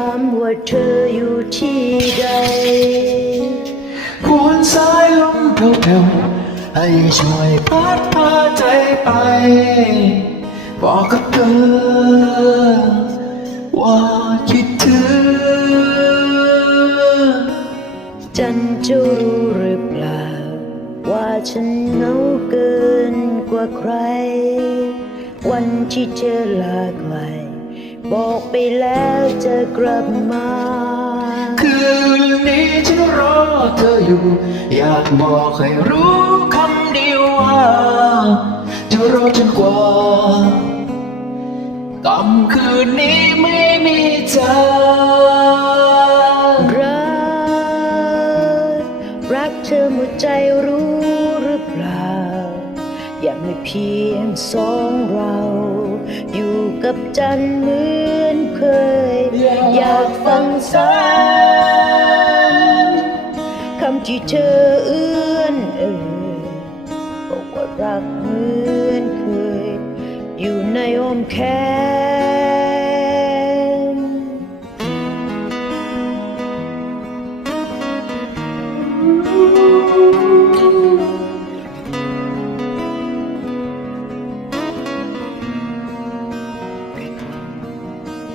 ามว่าเธออยู่ที่ใดกวนสายลมเพลวๆให้ช่วยพัดพาใจไป บอกกับเธอ ว่าคิดถึงจันจะรู้หรือเปล่า ว่าฉันเหงาเกินกว่าใคร วันที่เธอลาไกล บอกไปแล้วจะกลับมา คืนนี้ฉันรอเธออยู่ อยากบอกให้รู้คำเดียวว่าจะรอจนกว่าค่ำคืนนี้ไม่มีเธอ รัก รักเธอหมดใจรู้หรือเปล่า อยาไม่เพียงสองเรา อยู่กับจันเหมือนเคย อยากฟังซ้ำคำที่เธอเอื้อ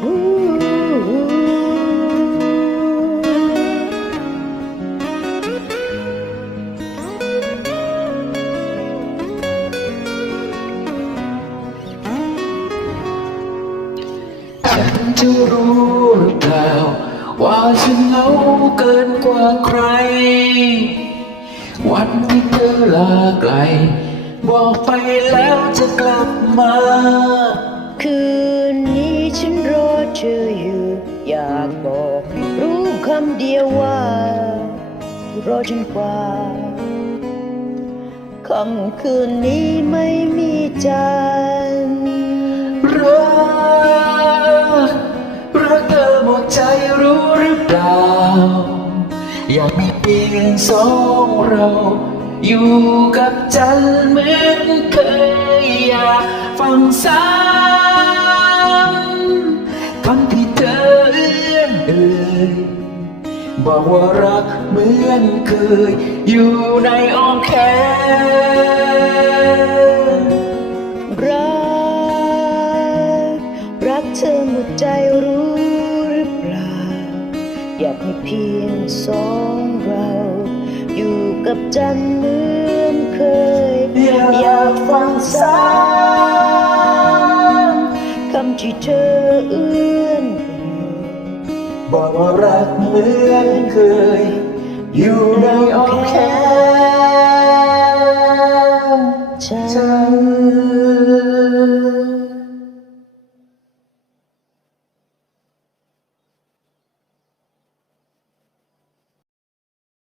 จะรู้หรือเปล่าว่าฉันเหงาเกินกว่าใคร วันที่เธอลาไกล บอกไปแล้วจะกลับมา คืน รอจนกว่าค่ำคืนนี้ไม่มีจันรักรักเธอหมดใจรู้หรือเปล่า อยากมีเพียงสองเรา อยู่กับจันเหมือนเคยอยากฟังซ้ำ บอกว่ารักเหมือนเคย อยู่ในอ้อมแขนรัก รักเธอหมดใจรู้หรือเปล่า อยากมีเพียงสองเรา อยู่กับจันทร์เหมือนเคย อยากฟังซ้ำคำที่เธอเอื้อนเอ่ย บอกว่ารักเหมือนเคย อยู่ในอ้อมแข